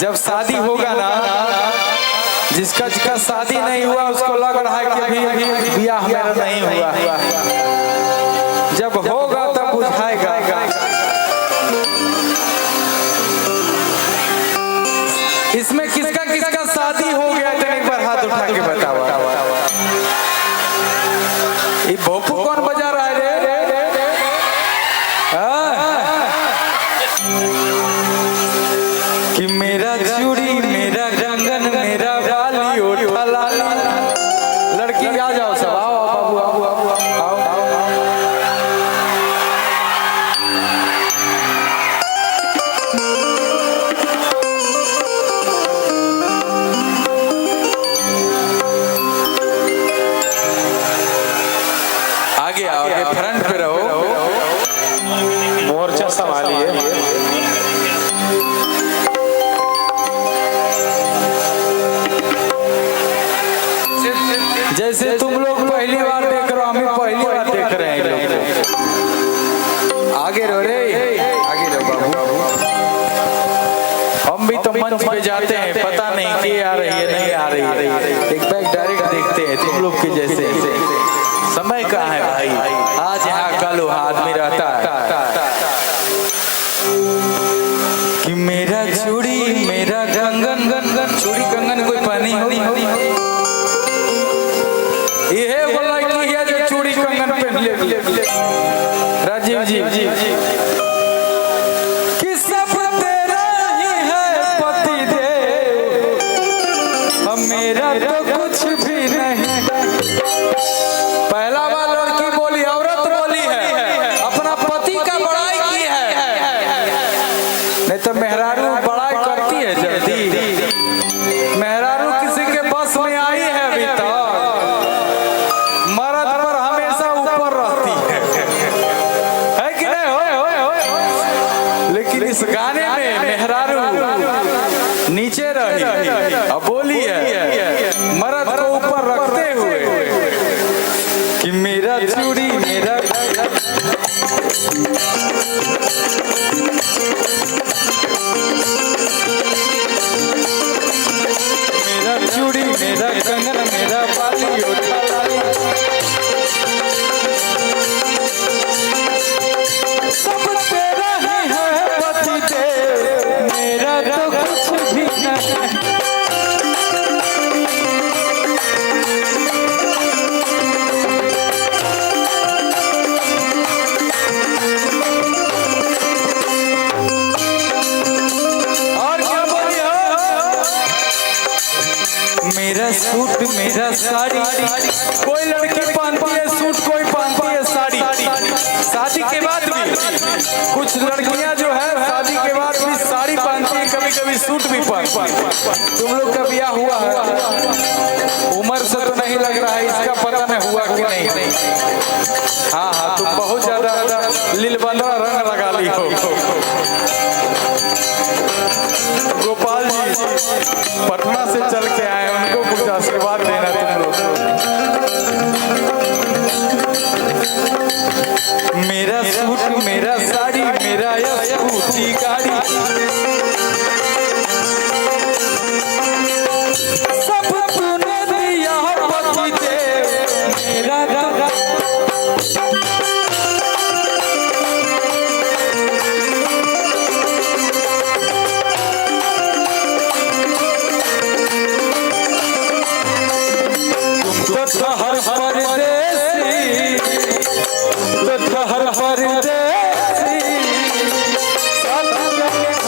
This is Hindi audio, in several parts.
जब शादी होगा ना, जिसका शादी नहीं हुआ उसको लग रहा है कि अभी ब्याह मेरा नहीं हुआ। जब होगा तब बुझाएगा। इसमें किसका किसका शादी हो गया तो एक बार हाथ उठा के बताओ। ये भोपू कौन बजा रहा है रे? कि मेरा चूड़ी मेरा कंगन मेरा बाली ओठा लाली। लड़की आ जाओ सब, आओ बाबू आओ आओ आओ आओ। आगे आओ, फ्रंट पे रहो, मोर्चा संभालिए। जैसे तुम लोग पहली बार देख रहे हो, हम भी पहली बार देख रहे हैं लोग। आगे रहो रे, आगे रहो बाबू। हम भी तो मंच पे जाते हैं, पता नहीं कि आ रही है नहीं आ रही है, एक बैग डायरेक्ट देखते हैं तुम लोग के जैसे। समय कहाँ है भाई, आज यहाँ कल वहाँ आदमी रहता है। कि मेरा चूड़ी मेरा कंगन, चूड़ी कंगन कोई पहनी हो? ये वो लड़की है जो चूड़ी कंगन पहन ले। राजीव जी कि सब तेरा ही है पति देव, मेरा तो कुछ भी नहीं। पहला बार लड़की बोली, औरत बोली है, अपना पति का बड़ाई की है। नहीं तो मेहरारू बड़ाई करती है जल्दी। मेहरारू किसी के बस में आई है अभी तक, मर्द पर हमेशा ऊपर रहती है कि नहीं? हो लेकिन इस गाने में मेहरारू नीचे रही। अब बोली है मर्द को ऊपर रखते हुए कि मेरा चूड़ी मेरा चूड़ी मेरा कंगन मेरा बाली ओठा लाली। सब तेरा ही है पति देव, मेरा तो कुछ भी नहीं। और क्या बोली हो? मेरा सूट मेरा साड़ी, कोई लड़की पहनती है सूट, कोई पहनती है साड़ी। शादी के बाद भी कुछ लड़कियां जो है शादी के बाद भी साड़ी पहनती है, कभी कभी सूट भी पहनती है। तुम लोग का ब्याह हुआ है? उम्र से तो नहीं लग रहा है, इसका पता नहीं हुआ कि नहीं। हाँ हाँ, तुम बहुत ज्यादा लीलबंदरा रंग लगा ली हो। गोपाल जी पटना से चल के आए, उनको कुछ आशीर्वाद देना तुम लोग। मेरा सूट मेरा साड़ी मेरा स्कूटी गाड़ी, सब तूने दिया पति देव, मेरा हर परदेसी, हर परदेसी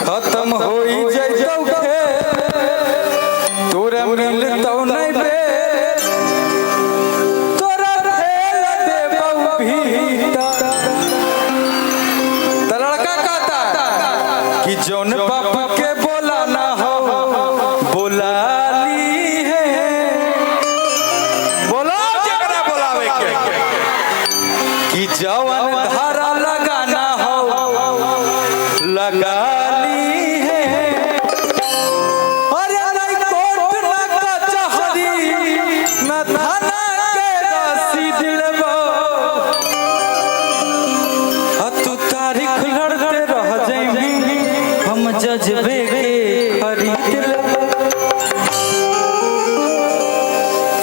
खत्म होई जइतौ खेल तोरा मिलतौ नहीं बे तोरा खेल देबौ भीतर। त लड़का कहता कि जौन बाप के बोला ना हो बोला ली है। बोलो जकरा बोलावे के कि जवन धारा लगाना हो लगा ली है। अरे नहीं कोर्ट ना कचहरी ना थाना के रसीद लेबो तू तारीख लड़ते रह जाएंगी हम जजबे के खरीद लेबो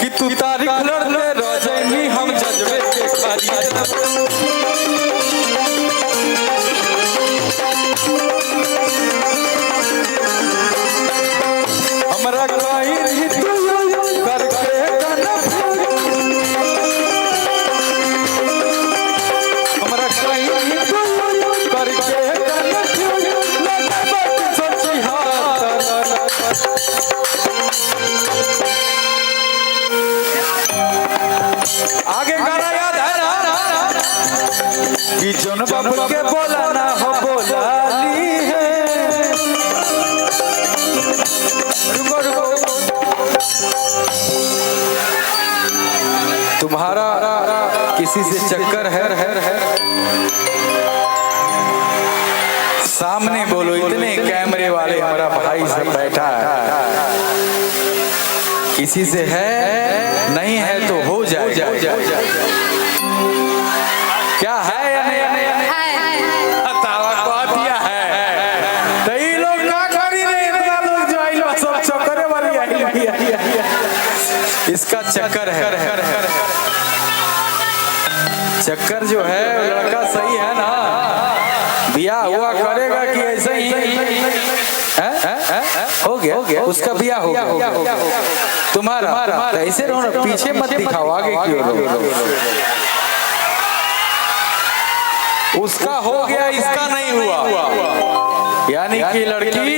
कि तू तारीख लड़ते रह जाएंगी हम जजबे के खरीद लेबो। हमरा कहीं करके हमरा कहीं करके सोची आगे गाना याद है ना कि जौन बाबू के बोला ना हो बोला ली है। तुम्हारा किसी से चक्कर है सामने बोलो। इतने कैमरे वाले हमारा भाई सब बैठा है। किसी से है नहीं है तो हो जाए क्या है या नहीं बतावा कह दिया है तो ये लोग का करी रे इतना लोग जो आइल सब चक्कर वाली आई इसका चक्कर है। चक्कर जो है लड़का सही है ना बियाह हुआ करेगा कि ऐसे ही हो गया उसका बियाह हो गया तुम्हारा ऐसे रहो पीछे मत दिखाओ आगे क्यों। उसका हो गया इसका नहीं हुआ यानी कि लड़की